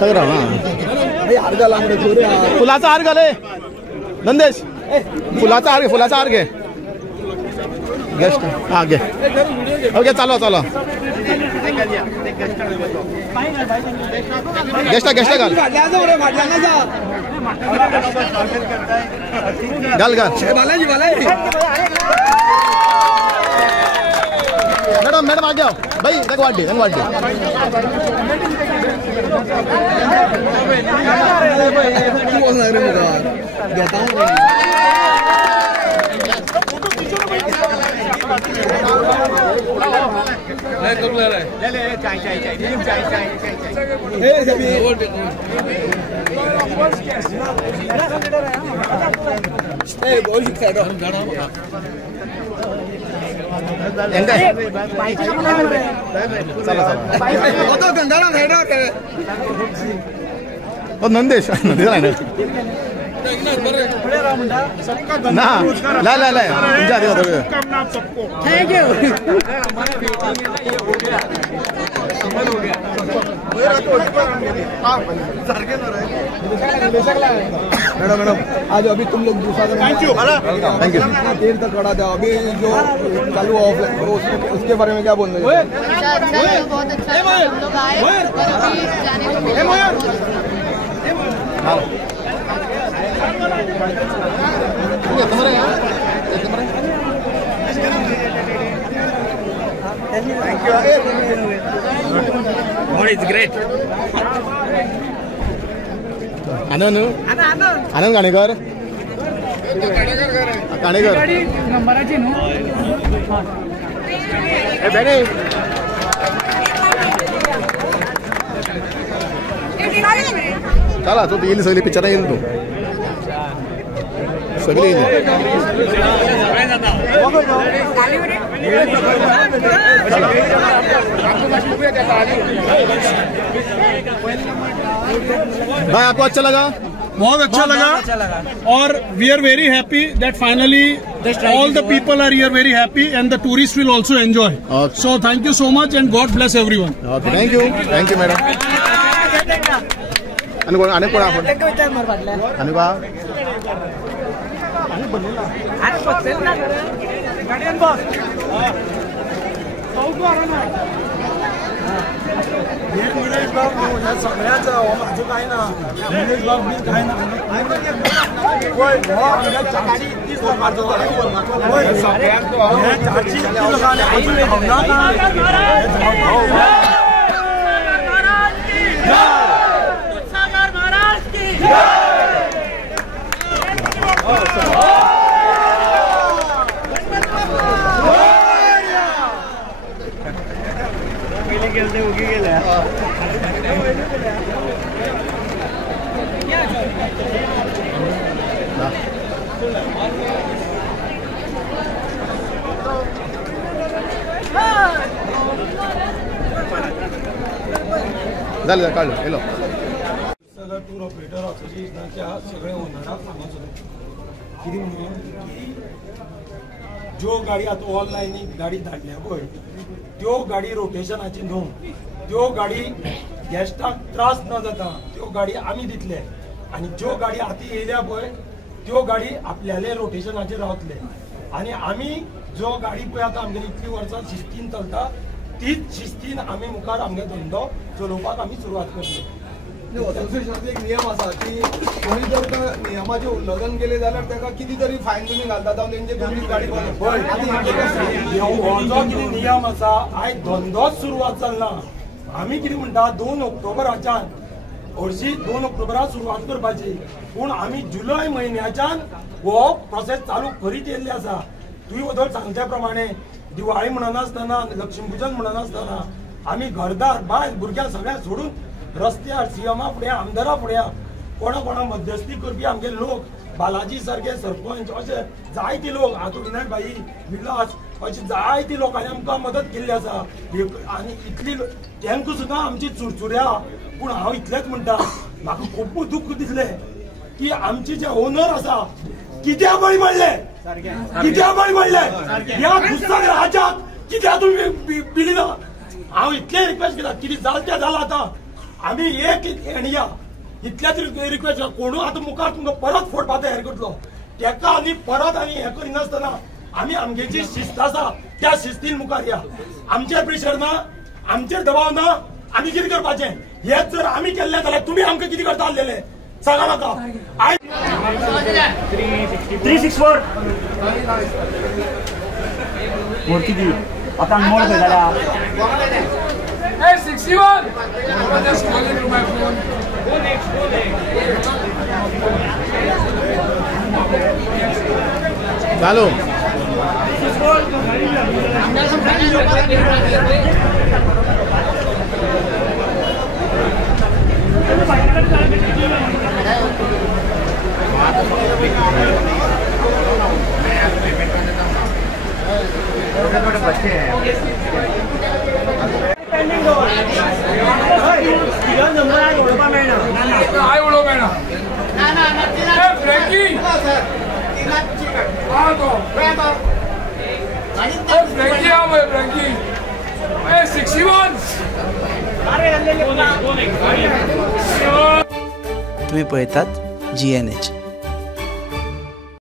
सगळं फुलाचा हार घाले नंदेश फुलाचा हार घे गेस्ट हा घे ओके चालवा गेस्टा घाल मैडम आ गया भाई वाटी नंदेश ना थैंक यू मैडम आज अभी तुम लोग दूसरा थैंक यू देर तक खड़ा था अभी जो चालू ऑफलाइन उसके बारे में क्या बोलना है? बहुत अच्छा हम लोग आए और अभी जाने को मिला It's great. आनंद काणेकर नंबराची न्हू चला तू येईल सगळी पिक्चर येईल तू सगळी भाई आपको अच्छा लगा? बहुत अच्छा लगा और we are very happy that finally all the people are here very happy and the tourists will also enjoy. Okay. So thank you so much and God bless everyone. Okay, thank you madam. आणि कोण आपण आणि बा सगळ्याच माझं काय ना काय ना झालं काढलं हॅलो सगळं टूर ऑपरेटर असोसिएशनाच्या सगळे ओनराक सांगत होते कितें म्हणून ज्यो गाडी आतां ऑनलायन गाडी धाडल्या पळय त्यो गाडी रोटेशनाची न्हू त्यो गाडी गॅस्टाक त्रास न जाता त्यो गाडी आमी दितले आनी ज्यो गाडी आतां येयल्या पळय त्यो गाडी आपल्याले रोटेशनाचेर रावतले आनी आमी जो गाडी पळय आतां आमगेली इतली वर्सां शिस्तीन चलता तीच शिस्तीन आमी मुखार आमगे धंदो चलोवपाक आमी सुरवात करतले. असोसिएशनाचो एक नियम आसा की कोणी जर नियमाचे उल्लंघन केले जाल्यार ताका कितें तरी फायन तुमी घालता जावन तेंचे कोणीच गाडी हो जो कितें नियम आसा आयज धंदोच सुरवात जालना आमी कितें म्हणटा 2 ऑक्टोबराच्यान हरशी 2 ऑक्टोबराक सुरवात करपाची पूण आमी जुलय म्हयन्याच्यान हो प्रोसेस चालू करीत येयल्ले आसा. तुवें वदळ सांगच्या प्रमाणे दिवाळी म्हणनासतना लक्ष्मीपूजन म्हणनासतना आमी घरदार बायल भुरग्यांक सगळ्यांक सोडून रस्त्यार सीएमा फुडें आमदारा फुडें कोणा मध्यस्थी करपी आमगे लोक बालाजी सारखे सरपंच अशे जायते लोक हातूंत विनायक भाई विलास अशी जायती लोकांनी आमकां मदत केल्ली आसा आनी इतली तांकां सुद्दां आमची चुरचुऱ्या पूण हांव इतलेंच म्हणटा म्हाका खूब दुख्ख दिसलें की आमचे जे ओनर आसा कित्याक बळी पडले ह्या पुस्तक राजाक कित्याक तुमी पिली ना हांव इतले रिक्वेस्ट केला कितें जालें तें जालां आतां आमी एक या इतल्याच रिक्वेस्ट कोणूय आतां मुखार तुमकां परत फोडपाक तयार करतलो तेका आनी परत आनी हें करिनासतना आमी आमगेची शिस्त आसा त्या शिस्तीन मुखार या आमचेर प्रेशर ना आमचेर दबाव ना आमी कितें करपाचें हेच जर आमी केल्लें जाल्यार तुमी आमकां कितें करता आसलेले सांगा म्हाका आयज 364 मोड किती आता मोड खंय जाला 61 just calling to my phone चालू छोटे बच्चे हैं I will open up. Hey, Frankie! Hey, Frankie, how are you, Frankie? Hey, 61! तुम्ही पळयतात GNH.